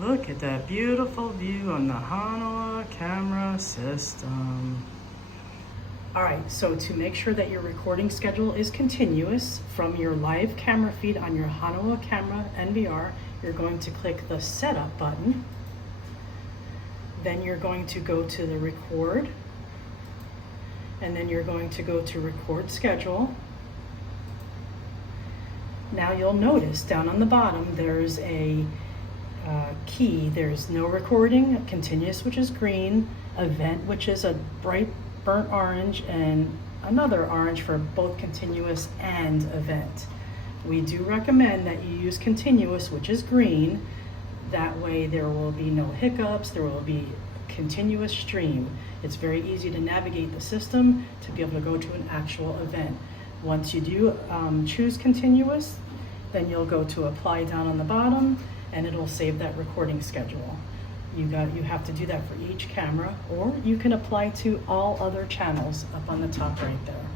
Look at that beautiful view on the Hanwha camera system. All right, so to make sure that your recording schedule is continuous from your live camera feed on your Hanwha camera NVR, you're going to click the setup button. Then you're going to go to the record, and then you're going to go to record schedule. Now you'll notice down on the bottom there's a key. There's no recording, continuous, which is green, event, which is a bright burnt orange, and another orange for both continuous and event. We do recommend that you use continuous, which is green. That way there will be no hiccups, there will be continuous stream. It's very easy to navigate the system to be able to go to an actual event. Once you do choose continuous, then you'll go to apply down on the bottom, and it'll save that recording schedule. You have to do that for each camera, or you can apply to all other channels up on the top right there.